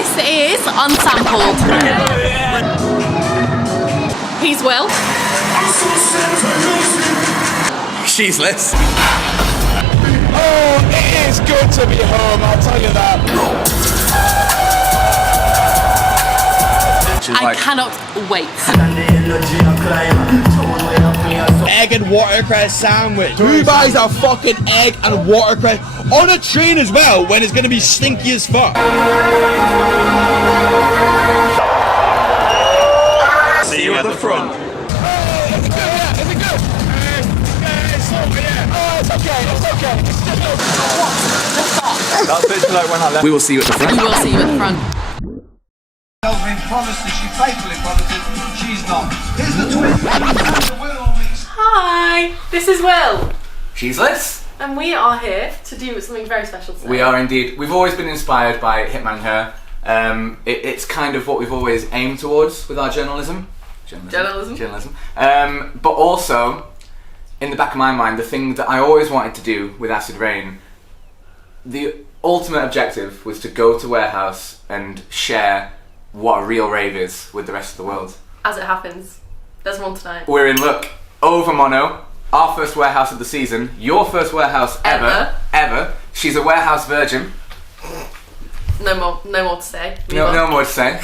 This is Unsampled. He's Will. She's Liz. Oh, it is good to be home, I'll tell you that. I cannot wait. Egg and watercress sandwich. Who buys a fucking egg and watercress on a train as well when it's gonna be stinky as fuck? See you at the front. That's literally like when I left. We will see you at the front. We will see you at the front. Been promised that she faithfully promises, she's not. Here's the twist. Hi, this is Will. She's Liz. And we are here to do something very special today. We are indeed. We've always been inspired by Hitman Her. It's kind of what we've always aimed towards with our journalism. But also, in the back of my mind, the thing that I always wanted to do with Acid Rain, the ultimate objective was to go to Warehouse and share what a real rave is with the rest of the world. As it happens, there's one tonight. We're in luck. Overmono, our first Warehouse of the season, your first Warehouse ever. She's a Warehouse virgin. No more to say. No more to say.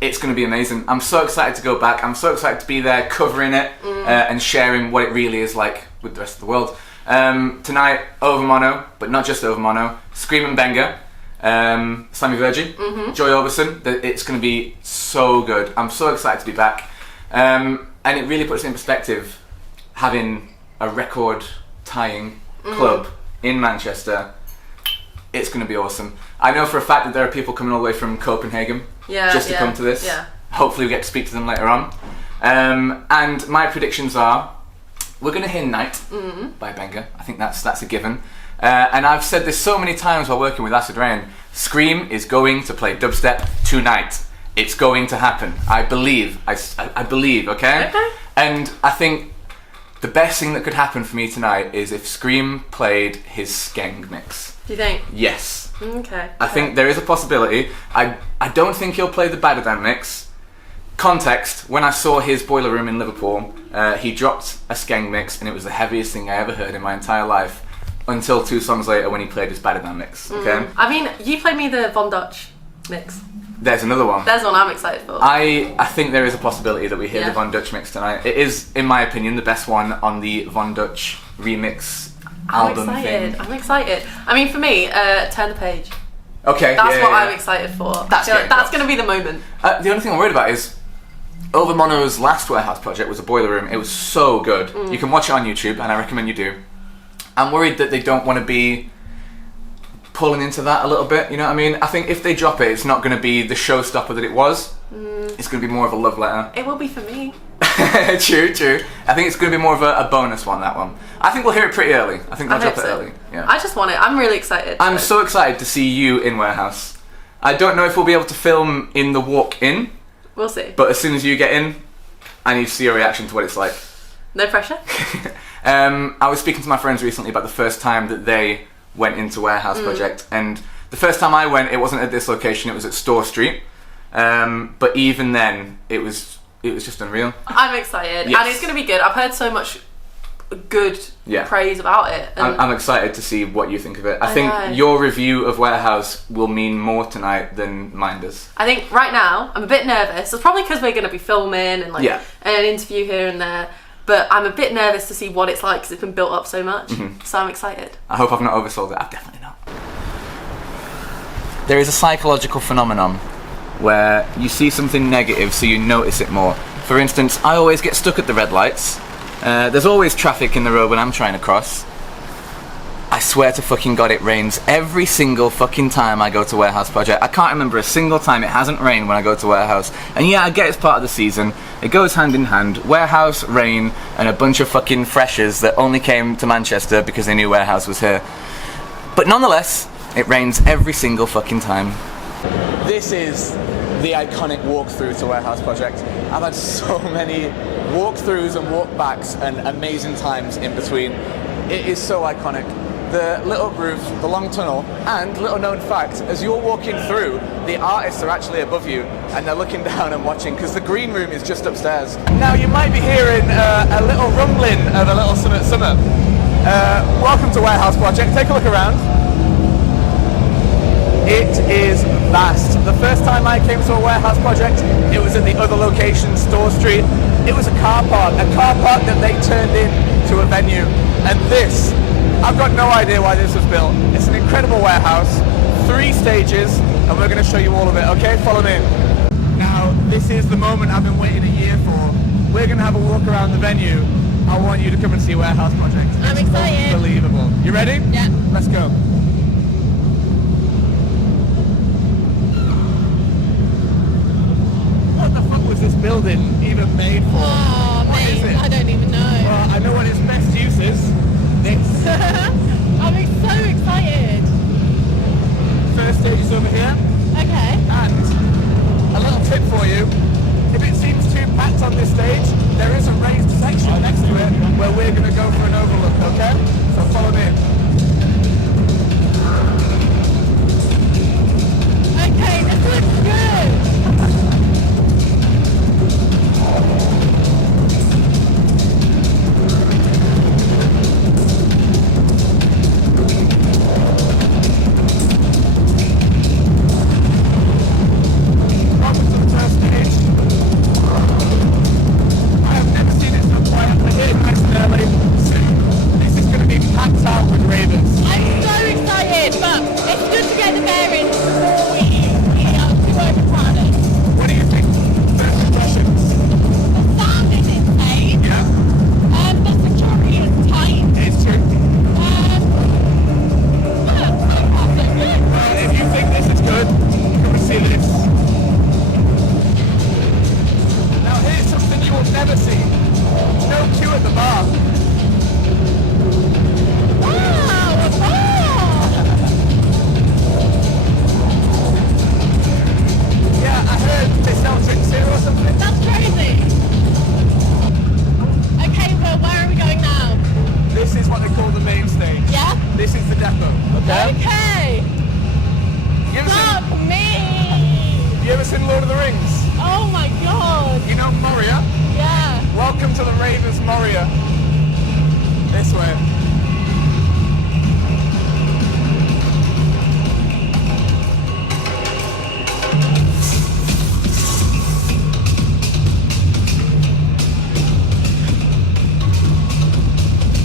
It's going to be amazing. I'm so excited to go back. I'm so excited to be there covering it and sharing what it really is like with the rest of the world. Tonight, Overmono, but not just Overmono, Skream and Benga, Sammy, Virji, Joy Orbison. It's going to be so good. I'm so excited to be back. And it really puts it in perspective having a record tying club in Manchester. It's going to be awesome. I know for a fact that there are people coming all the way from Copenhagen just to come to this. Yeah. Hopefully we get to speak to them later on. And my predictions are, we're going to hear Night by Benga. I think that's a given. And I've said this so many times while working with Acid Rain, Skream is going to play dubstep tonight. It's going to happen. I believe, okay? And I think the best thing that could happen for me tonight is if Skream played his Skeng mix. Do you think? Yes. Okay. I think there is a possibility. I don't think he'll play the Better Than mix. Context, when I saw his Boiler Room in Liverpool, he dropped a Skeng mix and it was the heaviest thing I ever heard in my entire life until 2 songs later when he played his Better Than mix, okay? I mean, you played me the Von Dutch mix. There's another one. There's one I'm excited for. I think there is a possibility that we hear the Von Dutch mix tonight. It is, in my opinion, the best one on the Von Dutch remix album thing. I'm excited. I mean, for me, Turn the Page. Okay. That's what I'm excited for. That's going to be the moment. The only thing I'm worried about is Overmono's last Warehouse project was a Boiler Room. It was so good. You can watch it on YouTube, and I recommend you do. I'm worried that they don't want to be pulling into that a little bit, you know what I mean? I think if they drop it, it's not going to be the showstopper that it was. It's going to be more of a love letter. It will be for me. True. I think it's going to be more of a bonus one, that one. I think we'll hear it pretty early. I think they'll drop it early. Yeah. I just want it. I'm really excited. I'm so excited to see you in Warehouse. I don't know if we'll be able to film in the walk-in. We'll see. But as soon as you get in, I need to see your reaction to what it's like. No pressure. I was speaking to my friends recently about the first time that they went into Warehouse project, and the first time I went, it wasn't at this location, it was at Store Street. But even then, it was just unreal. I'm excited, and it's going to be good. I've heard so much good praise about it. I'm excited to see what you think of it. I think your review of Warehouse will mean more tonight than mine does. I think right now, I'm a bit nervous. It's probably because we're going to be filming and an interview here and there. But I'm a bit nervous to see what it's like because it's been built up so much. So I'm excited. I hope I've not oversold it. I've definitely not. There is a psychological phenomenon where you see something negative so you notice it more. For instance, I always get stuck at the red lights. There's always traffic in the road when I'm trying to cross. I swear to fucking God, it rains every single fucking time I go to Warehouse Project. I can't remember a single time it hasn't rained when I go to Warehouse. And yeah, I get it's part of the season. It goes hand in hand. Warehouse, rain, and a bunch of fucking freshers that only came to Manchester because they knew Warehouse was here. But nonetheless, it rains every single fucking time. This is the iconic walkthrough to Warehouse Project. I've had so many walkthroughs and walkbacks and amazing times in between. It is so iconic. the lit-up roof, the long tunnel, and little known fact, as you're walking through, the artists are actually above you, and they're looking down and watching, because the green room is just upstairs. Now, you might be hearing a little rumbling of a little summer. Welcome to Warehouse Project. Take a look around. It is vast. The first time I came to a Warehouse Project, it was at the other location, Store Street. It was a car park that they turned into a venue. And this, I've got no idea why this was built. It's an incredible warehouse, 3 stages, and we're going to show you all of it, okay? Follow me. Now, this is the moment I've been waiting a year for. We're going to have a walk around the venue. I want you to come and see Warehouse Project. I'm excited. Unbelievable. You ready? Yeah. Let's go. What the fuck was this building even made for? Oh, What mate, is it? I don't even know. Well, I know what its best use is. This. I'm so excited. First stage is over here. Okay. And a little tip for you. If it seems too packed on this stage, there is a raised section next to it where we're going to go for an overlook, okay? So follow me. Okay, this looks good. Welcome to the first stage. I have never seen it so quiet. We're here nice and early. Soon, this is going to be packed out with ravers. I'm so excited, but it's good to get the bearings before we are too overcrowded. What do you think? First impressions? The sound is insane. Yeah, The security is tight. it's true. If you think this is good, come and see this. Now here's something you will never see. No queue at the bar. Wow! Yeah, I heard they sell drinks here or something. That's crazy. Okay, well, where are we going now? This is what they call the main stage. Yeah? This is the depot, okay? Okay. You ever, Fuck seen, me. you ever seen Lord of the Rings? Oh my god. You know Moria? Yeah. Welcome to the Ravers Moria. This way.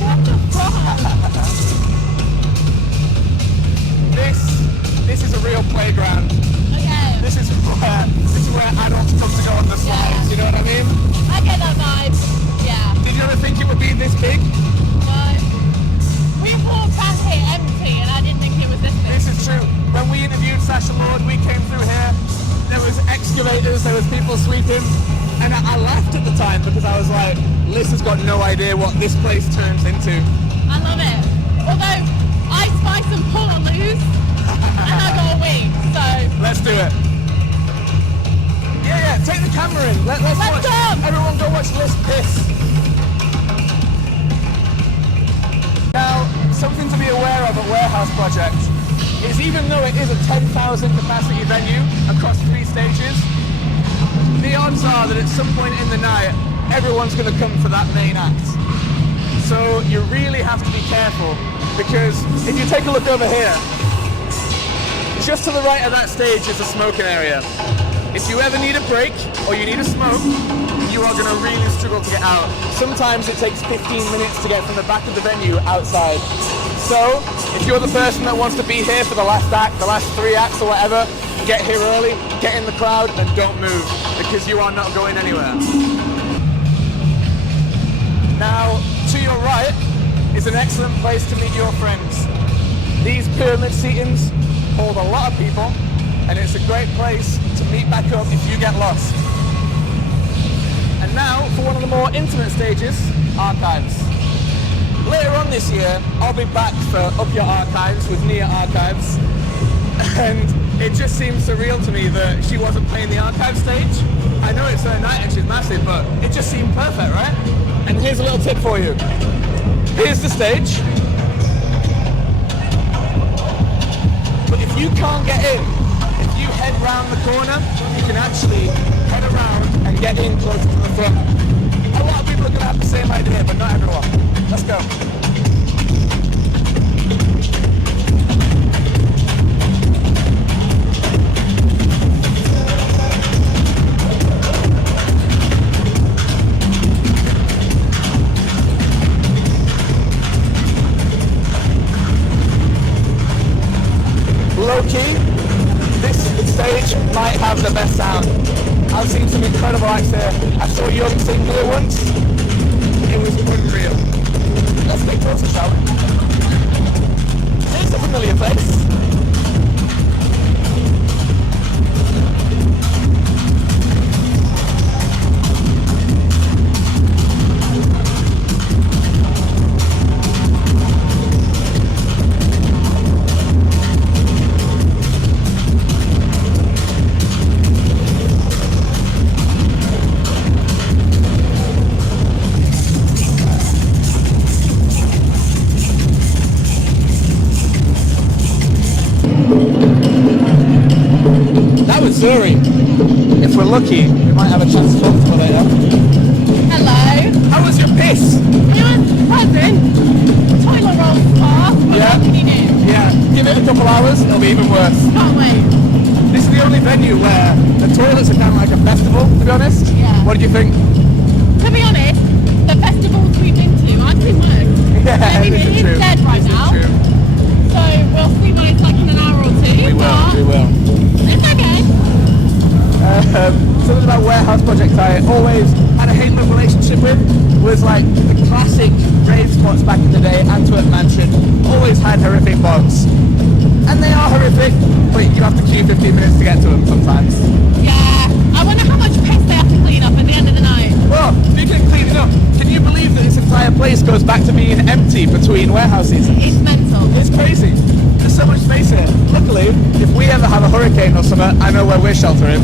What the fuck? This is a real playground. Okay. This is where adults come to go on the slides. You know what I mean? I get that vibe. Yeah. Did you ever think it would be this big? But we walked past here empty and I didn't think it was this big. This is true. When we interviewed Sasha Lord, we came through here. There was excavators, there was people sweeping, and I laughed at the time because I was like, Liz has got no idea what this place turns into. I love it. Although I spice and pull or lose and I got a wing, so Let's do it. Yeah, take the camera in. Let's watch. go. Everyone go watch Liz piss. Now, something to be aware of at Warehouse Project is even though it is a 10,000 capacity venue across 3 stages, the odds are that at some point in the night, everyone's going to come for that main act. So you really have to be careful because if you take a look over here, just to the right of that stage is a smoking area. If you ever need a break or you need a smoke, you are going to really struggle to get out. Sometimes it takes 15 minutes to get from the back of the venue outside. So, if you're the person that wants to be here for the last act, the last 3 acts or whatever, get here early, get in the crowd and don't move because you are not going anywhere. Now, to your right is an excellent place to meet your friends. These pyramid seatings hold a lot of people and it's a great place to meet back up if you get lost. And now, for one of the more intimate stages, archives. Later on this year, I'll be back for Up Your Archives with Nia Archives. And it just seems surreal to me that she wasn't playing the archive stage. I know it's her night and she's massive, but it just seemed perfect, right? And here's a little tip for you. Here's the stage. But if you can't get in, if you head round the corner, you can actually head around and get in closer to the front. A lot of people are going to have the same idea, but not everyone. Let's go. Low-key, this stage might have the best sound. I've seen some incredible acts here. I saw Young sing here once. It was unreal. Let's get closer, shall we? It's a familiar place. ZURI. If we're lucky, we might have a chance to talk to her later. Hello. How was your piss? It was pleasant. Toilet roll fast. What Yeah. can you do? Yeah, give it a couple hours, it'll be even worse. Can't wait. This is the only venue where the toilets are kind of like a festival, to be honest. Yeah. What did you think? To be honest, the festivals we've been to, I think work. Yeah, I mean, this it is is true. dead right This is now. true. So we'll see what it's like in an hour or two. We but will. It's okay. Something about warehouse projects I always had a hate-love relationship with was like the classic rave spots back in the day, Antwerp Mansion, always had horrific bogs. And they are horrific, but you have to queue 15 minutes to get to them sometimes. Yeah. I wonder how much piss they have to clean up at the end of the night. Well, speaking of cleaning up, can you believe that this entire place goes back to being empty between warehouse seasons? It's mental. It's crazy. There's so much space here. Luckily, if we ever have a hurricane or something, I know where we're sheltering.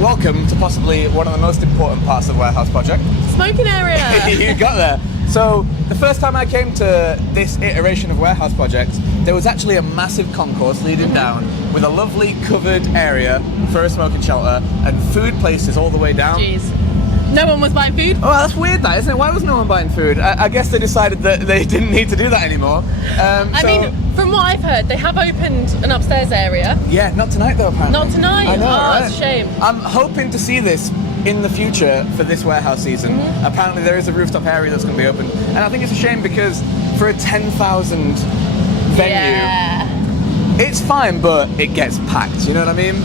Welcome to possibly one of the most important parts of the warehouse project. Smoking area. You got there. So the first time I came to this iteration of warehouse project, there was actually a massive concourse leading down with a lovely covered area for a smoking shelter and food places all the way down. Jeez. No one was buying food. Oh, that's weird, that, isn't it? Why was no one buying food? I guess they decided that they didn't need to do that anymore. I mean, from what I've heard, they have opened an upstairs area. Yeah, not tonight though, apparently. Not tonight? I know, Oh, right? it's a shame. I'm hoping to see this in the future for this warehouse season. Apparently there is a rooftop area that's going to be open. And I think it's a shame because for a 10,000 venue, Yeah. it's fine, but it gets packed, you know what I mean?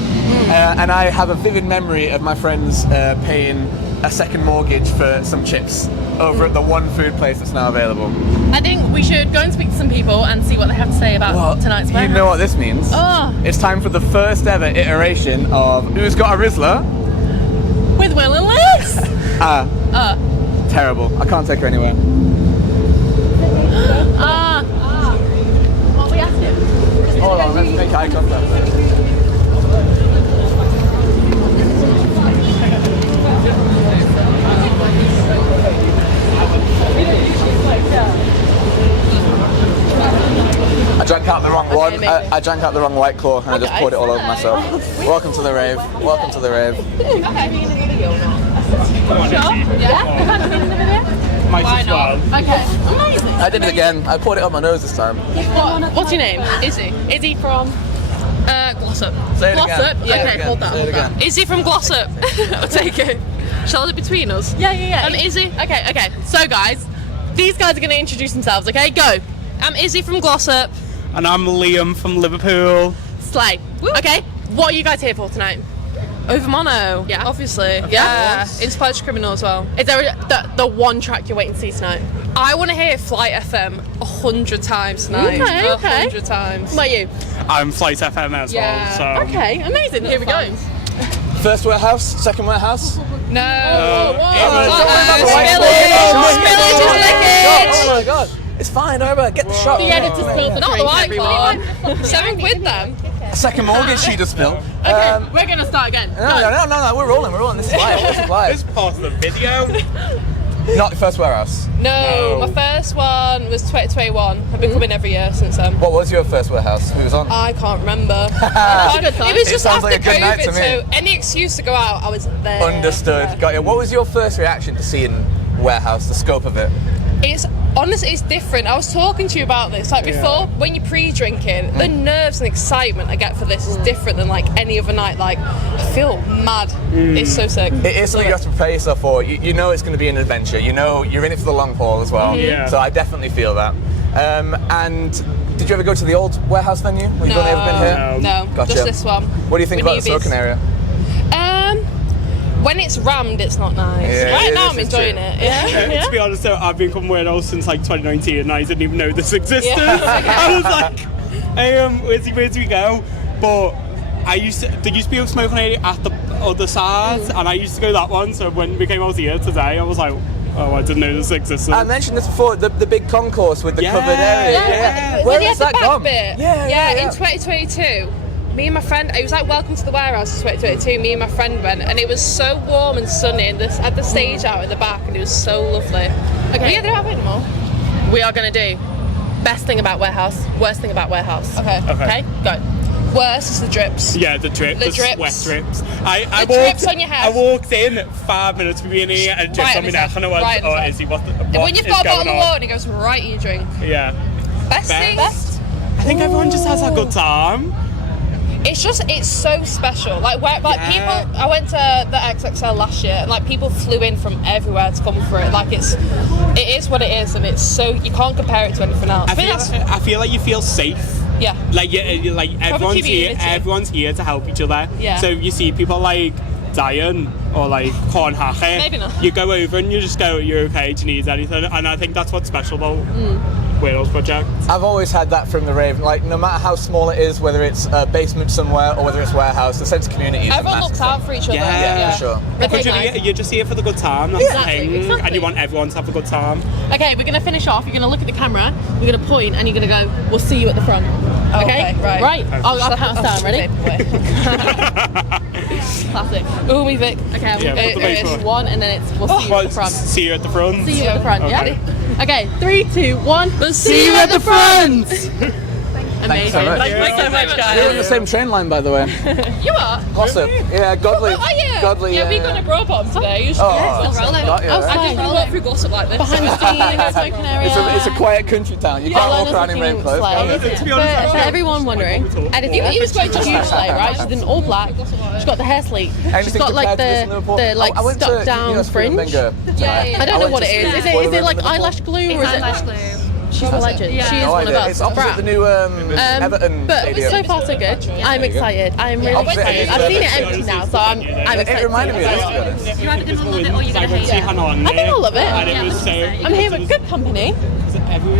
And I have a vivid memory of my friends paying a second mortgage for some chips over at the one food place that's now available. I think we should go and speak to some people and see what they have to say about tonight's you warehouse. know what this means. Oh. It's time for the first ever iteration of Who's Got a Rizzler? With Will and Liz. Terrible. I can't take her anywhere. What we asked him? Hold on, let's make eye contact. I drank out the wrong one. maybe. I drank out the wrong White Claw and I just poured it all over myself. Welcome to the rave. Welcome to the rave. Okay, are you in the video or not? Sure? Yeah? Have I been in the video? Why not? Okay. Amazing. I did it again. I poured it on my nose this time. What's your name? Izzy. Izzy from? Glossop. Say it Glossop? again. Okay, hold that, Say it hold that. again. Izzy from Glossop. I'll take it. Shall I do it between us? Yeah. I'm Izzy. Okay. So guys, these guys are going to introduce themselves, okay? Go. I'm Izzy from Glossop. And I'm Liam from Liverpool. Slay. Okay, what are you guys here for tonight? Overmono. Yeah. Obviously. Of Yeah. course. Inspired Criminal as well. Is there the one track you're waiting to see tonight? I want to hear Flight FM 100 times tonight. Okay. 100 times. What about you? I'm Flight FM as Yeah. well. So Okay, amazing. Here we go. First warehouse, second warehouse? No. Oh my god. It's fine, don't worry about it. Get the shot. The editor's spill for Not the white one. £7 then. A second mortgage she just spilled. Okay, we're gonna start again. No, we're rolling. This is live. This is live. This part of the video. Not the first warehouse. No, my first one was 2021. I've been coming every year since then. What was your first warehouse? Who was on? I can't remember. It was just sounds after like a good night COVID, to me. so any excuse to go out, I was there. Understood. Yeah. Got you. What was your first reaction to seeing warehouse, the scope of it? It's honestly, it's different. I was talking to you about this. Like before, when you're pre-drinking, the nerves and excitement I get for this is different than like any other night. Like, I feel mad. It's so sick. It is something you have to prepare yourself for. You know it's going to be an adventure. You know you're in it for the long haul as well. Yeah. So I definitely feel that. And did you ever go to the old warehouse venue? When you've only ever been here? No, Gotcha. just this one. What do you think With about the smoking area? When it's rammed, it's not nice. Yeah, right now, I'm this is enjoying true. it. Yeah. To be honest, though, I've been coming warehouse since like 2019 and I didn't even know this existed. Yeah. I was like, where do we go? But there used to be a smoking area at the other side and I used to go that one. So when we came out here today, I was like, oh, I didn't know this existed. I mentioned this before, the big concourse with the covered area. Yeah. Where When you has had the that back gone? bit. Yeah. In 2022. Me and my friend, it was like Welcome to the Warehouse in 2022. Me and my friend went, and it was so warm and sunny. And had the stage out in the back, and it was so lovely. Okay. Yeah, they don't have it anymore. We are gonna do best thing about warehouse, worst thing about warehouse. Okay. Okay, go. Worst is the drips. Yeah, the drips. The drips. Wet drips. The drips on your head. I walked in 5 minutes from being here and drips Right on my on neck his and I head. went, Right on oh, his is he, what When you've is got a bottle going of on? water and it goes right in your drink. Yeah. Best thing? I think everyone just has a good time. It's so special. Like people, I went to the XXL last year, and like people flew in from everywhere to come for it. Like it is what it is, and it's so you can't compare it to anything else. I feel like you feel safe. Yeah. Like everyone's here. community. Everyone's here to help each other. Yeah. So you see people like dying or like COPENHAGEN. Maybe not. You go over and you just go, "You're okay? Do you need anything?" And I think that's what's special about Wales Project. I've always had that from the Rave. Like, no matter how small it is, whether it's a basement somewhere or whether it's warehouse, the sense of community is Everyone a looks massive out for each other. Yeah, for sure. Because Okay, you're just here for the good time. That's the thing, exactly. and you want everyone to have a good time. Okay, we're gonna finish off. You're gonna look at the camera. You're gonna point, and you're gonna go. We'll see you at the front. Okay, right. Right. I'll count us down. Ready? Classic. Ooh, we Vic. Okay, Yeah, put the bass it's on. one, and then it's we'll see you at the front. See you at the front. See you at the front. Okay. Yeah. Okay. 3, 2, 1. We'll see you at the front. Amazing. so much. Thanks so much, guys. We're on the same train line, by the way. You are? Gossip. Yeah, Godly. Oh yeah. Godly. Yeah, we got a bro bomb today. You should Oh, rolling. got you, I right? just want to walk through gossip like this. Behind the scenes, smoking area. It's a quiet country town. You can't walk around in rain clothes. can you? To be honest, For everyone wondering, editing, You she's spoke to huge sleigh, right? She's in all black. She's got the hair sleek. She's Anything got like compared to this in Liverpool? the like I went to, stuck down Skream fringe. Benga tonight. I don't know went what to it is. Skream. Is Boiler it room like in Liverpool. eyelash glue or is it? Eyelash glue. She's a legend. She is No one of idea. us. It's opposite Brat. the new Everton But stadium. so far so good. I'm excited. I'm really Opposite excited. Everton. I've seen it empty now, so I'm It excited. reminded me of this, to be honest. You're either going to love it or you're going to hate it. I think I'll love it. And it was so. I'm here with good company.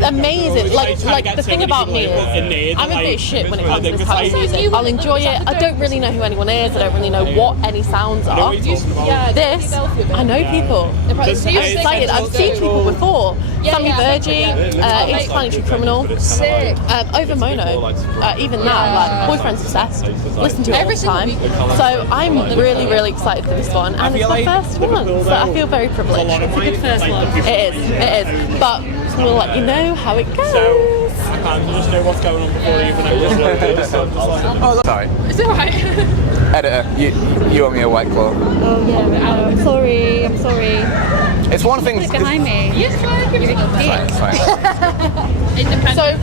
Amazing. Like the thing about me is I'm a bit shit when it comes to this house music. I'll enjoy it. I don't really know who anyone is. I don't really know what any sounds are. This, I know people. I'm excited. I've seen people before. Sammy Virji, Interplanetary Criminal, Overmono, even that, like Boyfriend's Obsessed. Listen to it all the time. So I'm really, really excited for this one, and it's my first one, so I feel very privileged. It's a good first one. It is. But we'll let you know how it goes. I can't just know what's going on before you even know. Oh, sorry. Is it right? Editor, you owe me a White Claw. Oh yeah, I'm sorry. It's one thing. Look behind me. Yes, You're a good It's fine. Independent. So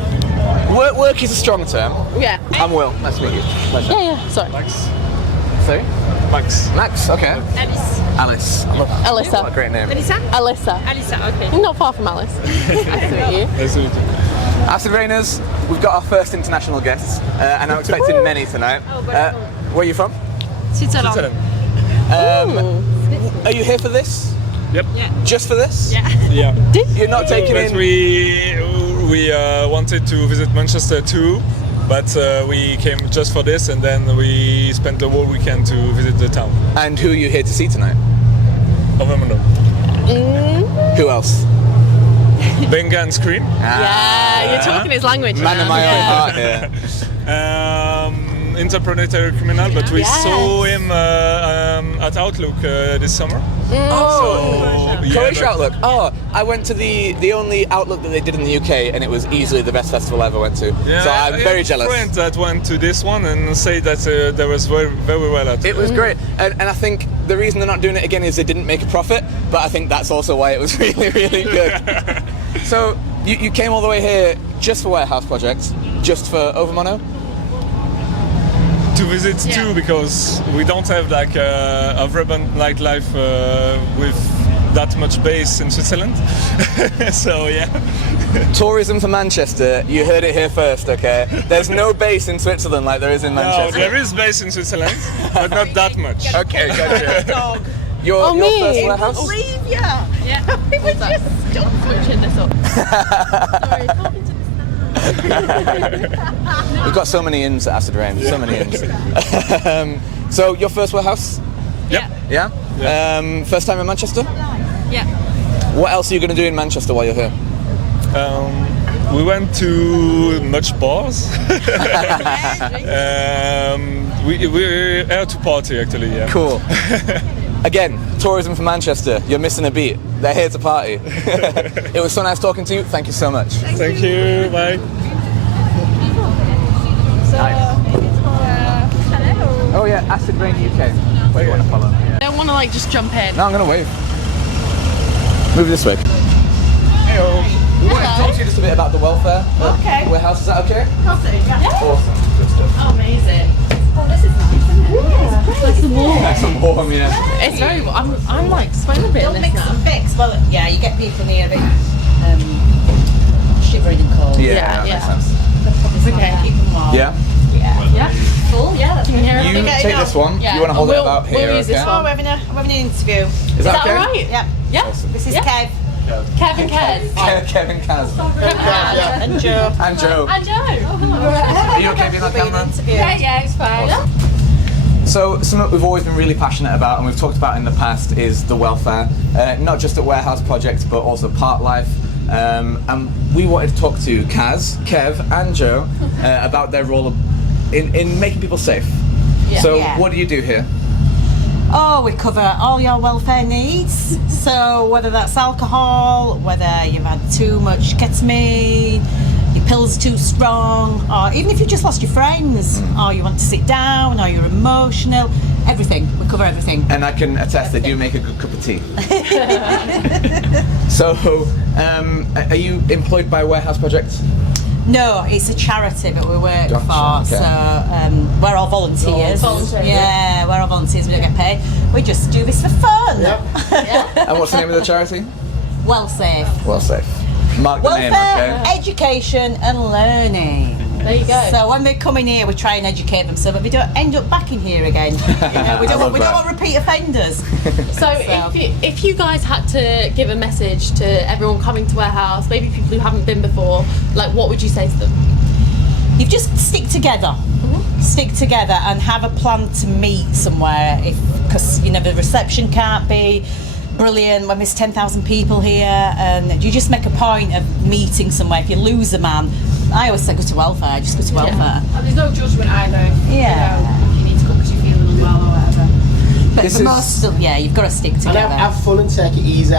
Work is a strong term. yeah, I'm Will. Nice to meet you. Pleasure. yeah. Sorry, Sorry? Max. Okay. Alice. I love that. What a Alyssa. great name. Alyssa. Alisa, okay. Not far from Alice. Nice to meet you. Acid Rainers, we've got our first international guests, and I'm expecting many tonight. Where are you from? Switzerland. Are you here for this? Yep. Yeah. Just for this? Yeah. Yeah. You're not taking But in. we wanted to visit Manchester too, but we came just for this, and then we spent the whole weekend to visit the town. And who are you here to see tonight? Overmono. Who else? Benga and Skream. Yeah, you're talking his language. Man of my own heart here. Interplanetary Criminal, but we saw him at Outlook this summer. Croatia Outlook. Oh, I went to the only Outlook that they did in the UK, and it was easily the best festival I ever went to. Yeah, so I'm very jealous. I have a friend that went to this one and say that there was very, very well at it. It was great, and I think the reason they're not doing it again is they didn't make a profit, but I think that's also why it was really, really good. So you came all the way here just for Warehouse Project, just for Overmono? To visit too, because we don't have like a vibrant nightlife with that much base in Switzerland. So yeah. Tourism for Manchester, you heard it here first, okay? There's no base in Switzerland like there is in Manchester. No, there is base in Switzerland, but not that much. Okay, gotcha. Your first warehouse? Leave ya. Yeah. We were just switching this up. Sorry, talking to We've got so many inns at Acid Rain, so many inns. So your first warehouse? Yep. Yeah? First time in Manchester? Yeah. What else are you going to do in Manchester while you're here? We went to much bars. We're here to party actually, yeah. Cool. Again, tourism for Manchester, you're missing a beat. They're here to party. It was so nice talking to you. Thank you so much. Thank you. Bye. So, Oh yeah, Acid Rain UK. Where do you want to follow? I don't want to like just jump in. No, I'm going to wave. Move this way. Hey-o. We want to talk to you just a bit about the welfare. Warehouse, is that okay? yeah. Awesome. Good stuff. Oh, amazing. Oh, this is nice, isn't it? Yeah, it's nice and warm. Nice and warm, yeah. It's very. I'm like sweating a bit in Don't this mix now. and fix. Well, yeah, you get people near a bit shivering and cold. Yeah, that makes sense. Okay. Keep them warm. Yeah? Yeah. Cool. Yeah. That's in here. You take this one. Yeah. You want to hold it We'll- about here, we'll use this okay? one. Oh, we're having an interview. Is that okay? alright? Yeah. Yeah. This is Yeah. Kev. Kevin Kez. Kevin Kaz. And Joe. And Joe. And Joe. Are you okay being on Being camera? interviewed. Yeah, it's fine. So something we've always been really passionate about and we've talked about in the past is the welfare, not just at Warehouse Project but also Part Life. And we wanted to talk to Kaz, Kev and Joe about their role in making people safe. Yeah. So Yeah. what do you do here? Oh, we cover all your welfare needs. So whether that's alcohol, whether you've had too much ketamine, your pills are too strong, or even if you just lost your friends, or you want to sit down, or you're emotional, everything. We cover everything. And I can attest they do make a good cup of tea. So, are you employed by Warehouse Project? No, it's a charity that we work Gotcha, for. okay. So we're all volunteers. Yeah, we're all volunteers. We don't get paid. We just do this for fun. And what's the name of the charity? Well safe. Well safe. Mark the name, Welfare, okay? education and learning. There you go. So when they come in here, we try and educate them so that we don't end up back in here again. You know, we don't want repeat offenders. So if you guys had to give a message to everyone coming to Warehouse, maybe people who haven't been before, like what would you say to them? You just stick together. Stick together and have a plan to meet somewhere. Because you know the reception can't be brilliant when there's 10,000 people here, and you just make a point of meeting somewhere. If you lose a man, I always say go to welfare. Just go to welfare. And there's no judgment either. Yeah. You know, if you need to cook because you're feeling unwell or whatever. But for most, you've got to stick together. And have fun and take it easy.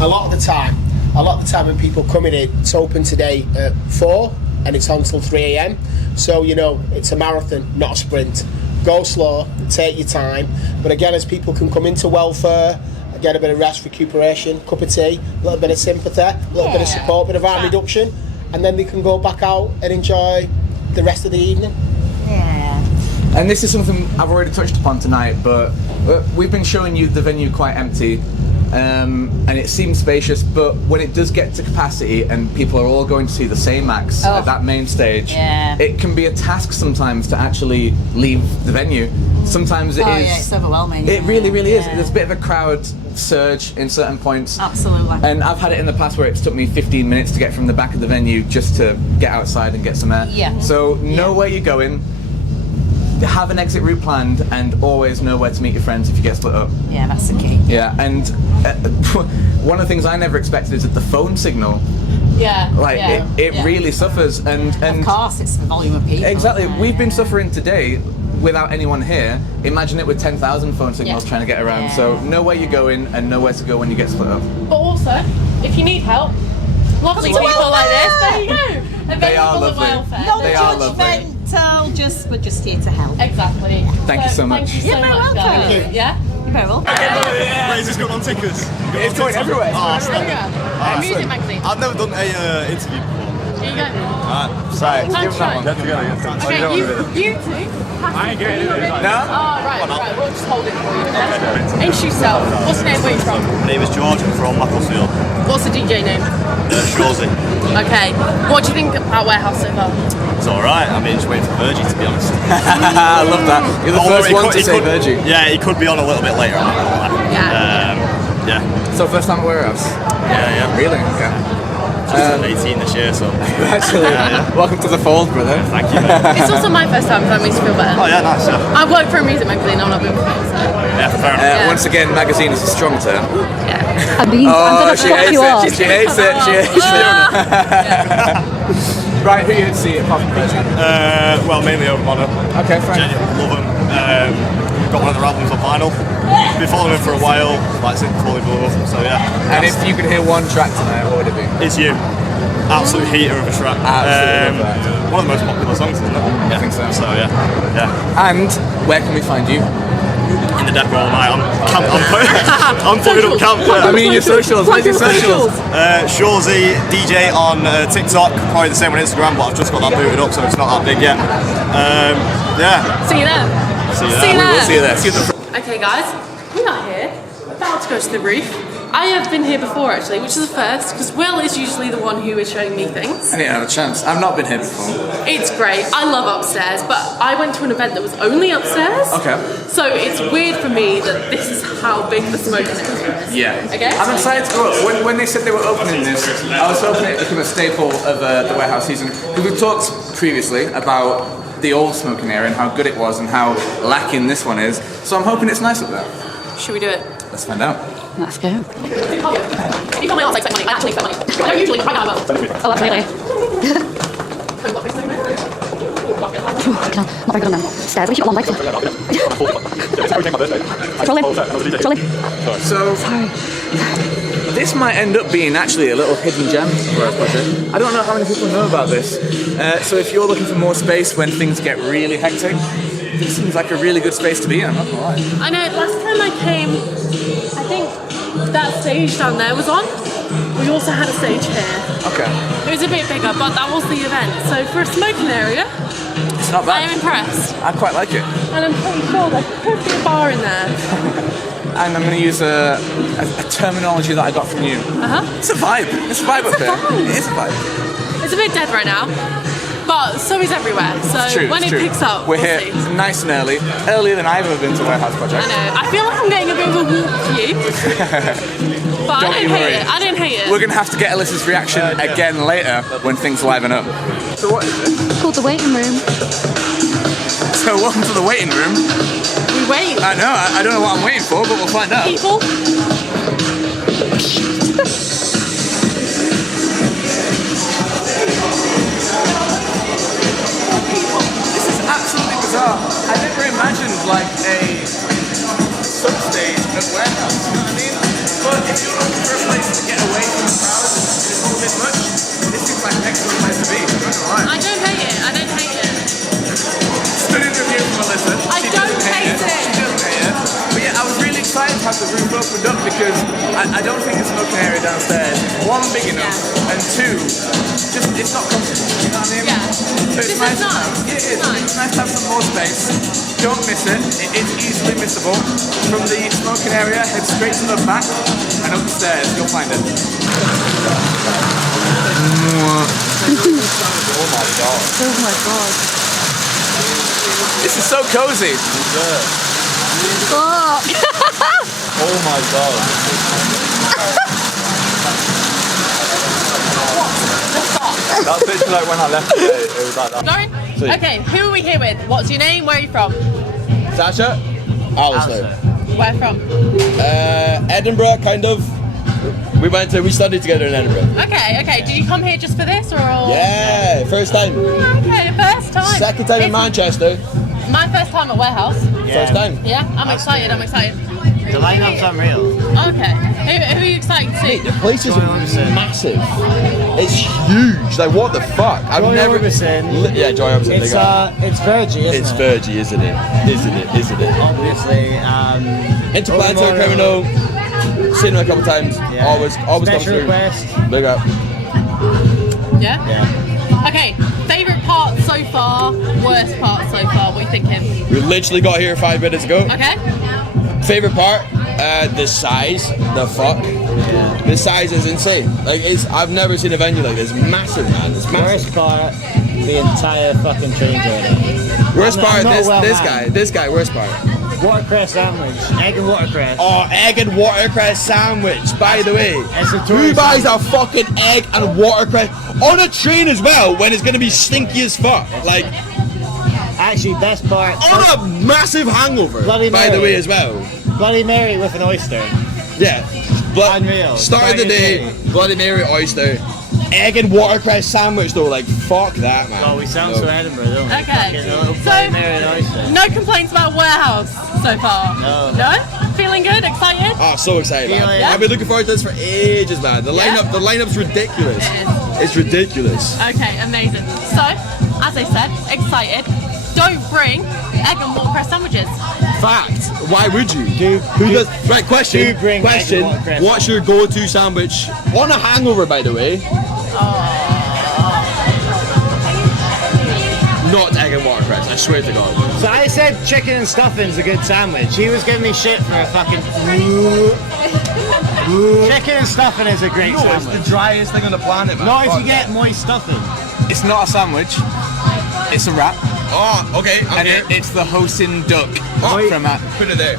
A lot of the time when people come in here, it's open today at 4 and it's on till 3 a.m. So, you know, it's a marathon, not a sprint. Go slow, take your time. But again, as people can come into welfare, get a bit of rest, recuperation, cup of tea, a little bit of sympathy, a little bit of support, bit of harm reduction, and then they can go back out and enjoy the rest of the evening. Yeah. And this is something I've already touched upon tonight, but we've been showing you the venue quite empty, and it seems spacious, but when it does get to capacity and people are all going to see the same acts at that main stage, it can be a task sometimes to actually leave the venue. Sometimes it is. Yeah, it's overwhelming. It really, really is. There's a bit of a crowd surge in certain points. Absolutely. And I've had it in the past where it's took me 15 minutes to get from the back of the venue just to get outside and get some air. Yeah. So know where you're going, have an exit route planned, and always know where to meet your friends if you get split up. Yeah, that's the key. Yeah, and one of the things I never expected is that the phone signal, Yeah. like it really suffers, and Of course, it's the volume of people. exactly. We've been suffering today without anyone here. Imagine it with 10,000 phone signals trying to get around. Yeah. So know where you're going and know where to go when you get split up. But also, if you need help, lovely Come to people like this, there you welfare. go. They are Available at lovely. welfare. No They are lovely. judgmental, we're just here to help. Exactly. Thank you so much. Thank you so You're very much, welcome. guys. Thank you. Yeah? You're very welcome. Where's this going on tickers? It's going everywhere. Music magazine. I've never done a interview before. Here you go. Right. Time to shine. Let's go. Okay, you two. I ain't getting it. No? Oh, right. We'll just hold it for you. Introduce yourself. What's your name? Where are you from? My name is George, I'm from Macclesfield. What's the DJ name? Shawsey. Okay. What do you think about Warehouse so far? It's alright, I mean, just waiting for Virji to be honest. I love that. You're the first one to say Virji. Yeah, he could be on a little bit later, I'm not gonna lie. Yeah. Yeah. So first time at Warehouse? Yeah. Really? Okay. Just turned 18 this year, so. Actually, welcome to the fold, brother. Thank you. It's also my first time, so that makes me feel better. Oh yeah, nice, yeah. I work for a music magazine, I'm not been before, so. Yeah, fair enough. Once again, magazine is a strong term. Yeah. Oh, she hates it. She hates it. She hates it. Right, who you here to see apart from Virji? Well, mainly Overmono. Okay, fine. Genuinely love them. Got one of their albums on vinyl. Been following them for a while, like since fully blew up, so yeah. And if you could hear one track tonight, what would it be? It's You. Absolute heater of a track. Absolutely love that. One of the most popular songs, isn't it? I think so. So yeah. And where can we find you? In the depot all night. I'm putting up camp. I mean your socials. Where's your socials? Shawsey DJ on TikTok, probably the same on Instagram, but I've just got that booted up, so it's not that big yet. Yeah. See you there. See you See you there. there. See you there. See you there. Okay, guys, we are here, about to go to the roof. I have been here before, actually, which is a first, because Will is usually the one who is showing me things. I didn't have a chance. I've not been here before. It's great. I love upstairs, but I went to an event that was only upstairs. Okay. So it's weird for me that this is how big the smoking area is. Yeah. Okay. I'm excited to go up. When they said they were opening this, I was hoping it would become a staple of the Warehouse season. We've talked previously about the old smoking area and how good it was and how lacking this one is. So I'm hoping it's nice up there. Should we do it? Let's find out. Let's go. You probably also expect money. I actually expect money. I don't usually, right now I will. Oh, absolutely. Not very good on them. Stairs, we should put one leg. Trolling. So, this might end up being actually a little hidden gem for our project. I don't know how many people know about this. So if you're looking for more space when things get really hectic, this seems like a really good space to be in, I'm not gonna lie. I know, last time I came, I think that stage down there was on. We also had a stage here. Okay. It was a bit bigger, but that was the event. So for a smoking area, It's not I bad. am impressed. I quite like it. And I'm pretty sure there could be a bar in there. And I'm going to use a terminology that I got from you. It's a vibe. It's a vibe up here. It is a vibe. It's a bit dead right now, but so is everywhere. So It's true, when it's it true. picks up, We're we'll here see. nice and early. Earlier than I've ever been to Warehouse Project. I know. I feel like I'm getting a bit of a walk to you. But Don't I you don't worry. hate it. I don't hate it. We're going to have to get Alyssa's reaction again later when things liven up. So what is it? It's called the waiting room. So welcome to the waiting room. We wait. I know, I don't know what I'm waiting for, but we'll find out. People. This is absolutely bizarre. I never imagined like a substage at Warehouse, you know what I mean? But if you're looking for a place to get away from the crowd and it's all a bit much, this seems like an excellent place to be, I'm not gonna lie. I don't hate it. I don't hate it. Stunning review from Alyssa. I don't hate it. She doesn't hate it. But yeah, I was really excited to have the roof opened up because I don't think the smoking area downstairs is one, big enough, and two, just it's not comfortable. You know what I mean? Yeah. So it's This nice. is nice. It is. Nice. It's nice to have some more space. Don't miss it. It is easily missable. From the smoking area, head straight to the back and up the stairs. You'll find it. Oh my god. Oh my god. This is so cozy. Oh. Oh my god. That's literally like when I left today. It was like that. Lauren? Sweet. Okay, who are we here with? What's your name? Where are you from? Sasha? Alistair. Where from? Edinburgh, kind of. We studied together in Edinburgh. Okay, okay. Did you come here just for this or? Yeah, first time. Okay, first time. Second time in Manchester. My first time at Warehouse. First time. Yeah, I'm excited, I'm excited. The lineup's unreal. Okay. Who are you excited to see? Mate, the place is massive. It's huge. Like, what the fuck? I've never. Yeah, Joy Orbison. It's Virji, isn't It's it? Virji, isn't it? Isn't it? Obviously. Interplanetary Criminal. Seen him a couple times. Yeah. Always come Special through. request. Big up. Yeah? Yeah. Okay, favourite part so far, worst part so far, what are you thinking? We literally got here 5 minutes ago. Okay. Favorite part? The size. The fuck. Yeah. The size is insane. Like, I've never seen a venue like this. Massive, man. It's massive. Worst part, the entire fucking train journey. Worst part, I'm not well this guy, worst part. Watercress sandwich. Egg and watercress. Oh, egg and watercress sandwich, by the way. It's a Who buys a fucking egg and watercress on a train as well when it's gonna be stinky as fuck? Like, actually, best part. On a massive hangover, Bloody by the Mary. way, as well. Bloody Mary with an oyster. Yeah. Unreal. Start of the day, Bloody Mary oyster. Egg and watercress sandwich though, like fuck that, man. Oh, we sound so Edinburgh, don't we? Okay. Bloody Mary and oyster. No complaints about Warehouse so far? No. No? Feeling good? Excited? Oh, so excited, man. Yeah? I've been looking forward to this for ages, man. The lineup's ridiculous. It's ridiculous. Okay, amazing. So, as I said, excited. Don't bring egg and watercress sandwiches. Fact. Why would you? Who does? Right. Question. Question. What's your go-to sandwich on a hangover? By the way. Not egg and watercress. I swear to God. So I said chicken and stuffing's a good sandwich. He was giving me shit for a fucking. Chicken and stuffing is a great sandwich. It's the driest thing on the planet, man. Not if you get moist stuffing. It's not a sandwich. It's a wrap. Oh, okay. It's the Hosin duck from that. Put it there.